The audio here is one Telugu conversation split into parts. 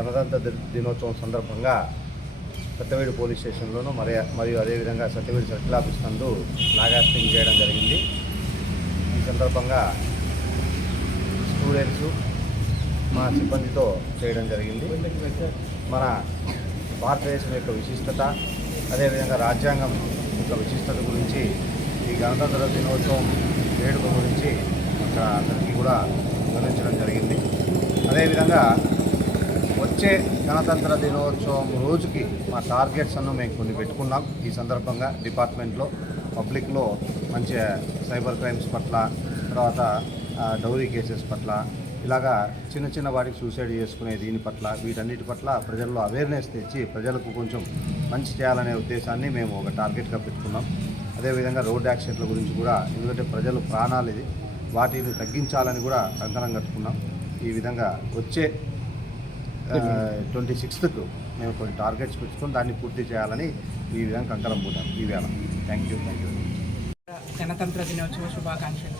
గణతంత్ర దినోత్సవం సందర్భంగా సత్యవేడు పోలీస్ స్టేషన్లోనూ మరియు అదేవిధంగా సత్యవేడు సర్కిల్ ఆఫీస్ నందు నాగాస్టింగ్ చేయడం జరిగింది. ఈ సందర్భంగా స్టూడెంట్స్ మా సిబ్బందితో చేయడం జరిగింది. మన భారతదేశం యొక్క విశిష్టత, అదేవిధంగా రాజ్యాంగం యొక్క విశిష్టత గురించి, ఈ గణతంత్ర దినోత్సవం వేడుక గురించి అక్కడ అందరికీ కూడా వివరించడం జరిగింది. అదేవిధంగా వచ్చే గణతంత్ర దినోత్సవం రోజుకి మా టార్గెట్స్ అನ್ನು మేము కొన్ని పెట్టుకున్నాం. ఈ సందర్భంగా డిపార్ట్మెంట్లో పబ్లిక్లో మంచి సైబర్ క్రైమ్స్ పట్ల, తర్వాత డౌరీ కేసెస్ పట్ల, ఇలాగా చిన్న చిన్న వాటికి సూసైడ్ చేసుకునే దీని పట్ల, వీటన్నిటి పట్ల ప్రజల్లో అవేర్నెస్ తెచ్చి ప్రజలకు కొంచెం మంచి చేయాలనే ఉద్దేశాన్ని మేము ఒక టార్గెట్గా పెట్టుకున్నాం. అదేవిధంగా రోడ్ యాక్సిడెంట్ల గురించి కూడా, ఎందుకంటే ప్రజలు ప్రాణాలు ఇది, వాటిని తగ్గించాలని కూడా కంకణం కట్టుకున్నాం. ఈ విధంగా వచ్చే 26కు మేము కొన్ని టార్గెట్స్ పెట్టుకుని దాన్ని పూర్తి చేయాలని ఈ విధంగా కంకణం పూటాం ఈవేళ. Thank you. గణతంత్ర దినోత్సవ శుభాకాంక్షలు.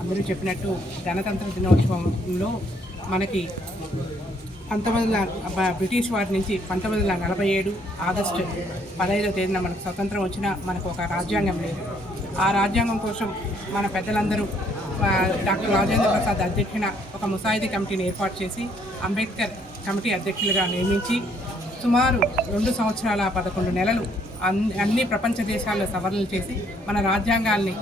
అందరూ చెప్పినట్టు గణతంత్ర దినోత్సవంలో మనకి బ్రిటిష్ వారి నుంచి 1947 ఆగస్టు 15వ తేదీన మనకు స్వతంత్రం వచ్చిన మనకు ఒక రాజ్యాంగం లేదు. ఆ రాజ్యాంగం కోసం మన పెద్దలందరూ డాక్టర్ రాజేంద్ర ప్రసాద్ అధ్యక్షున ఒక ముసాయిదీ కమిటీని ఏర్పాటు చేసి అంబేద్కర్ కమిటీ అధ్యక్షులుగా నియమించి సుమారు 2 సంవత్సరాల 11 నెలలు అన్ని ప్రపంచ దేశాల్లో సవరణలు చేసి మన రాజ్యాంగాల్ని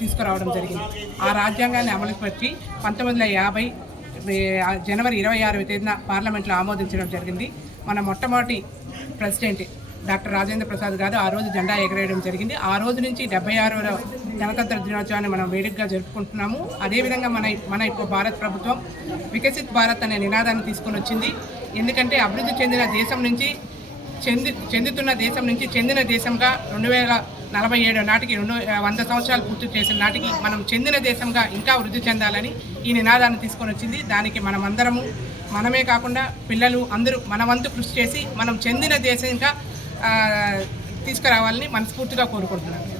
తీసుకురావడం జరిగింది. ఆ రాజ్యాంగాన్ని అమలుపరిచి 1950 జనవరి 26వ తేదీన పార్లమెంట్లో ఆమోదించడం జరిగింది. మన మొట్టమొదటి ప్రెసిడెంట్ డాక్టర్ రాజేంద్ర ప్రసాద్ గారు ఆ రోజు జెండా ఎగరేయడం జరిగింది. ఆ రోజు నుంచి 76వ గణతంత్ర దినోత్సవాన్ని మనం వేడుకగా జరుపుకుంటున్నాము. అదేవిధంగా మన ఇప్పుడు భారత ప్రభుత్వం వికసిత్ భారత్ అనే నినాదాన్ని తీసుకొని వచ్చింది. ఎందుకంటే అభివృద్ధి చెందిన దేశం నుంచి చెందుతున్న దేశం నుంచి చెందిన దేశంగా 2047 నాటికి 100 సంవత్సరాలు పూర్తి చేసిన నాటికి మనం చెందిన దేశంగా ఇంకా వృద్ధి చెందాలని ఈ నినాదాన్ని తీసుకొని వచ్చింది. దానికి మనమందరము, మనమే కాకుండా పిల్లలు అందరూ మన వంతు కృషి చేసి మనం చెందిన దేశంగా తీసుకురావాలని మనస్ఫూర్తిగా కోరుకుంటున్నాను.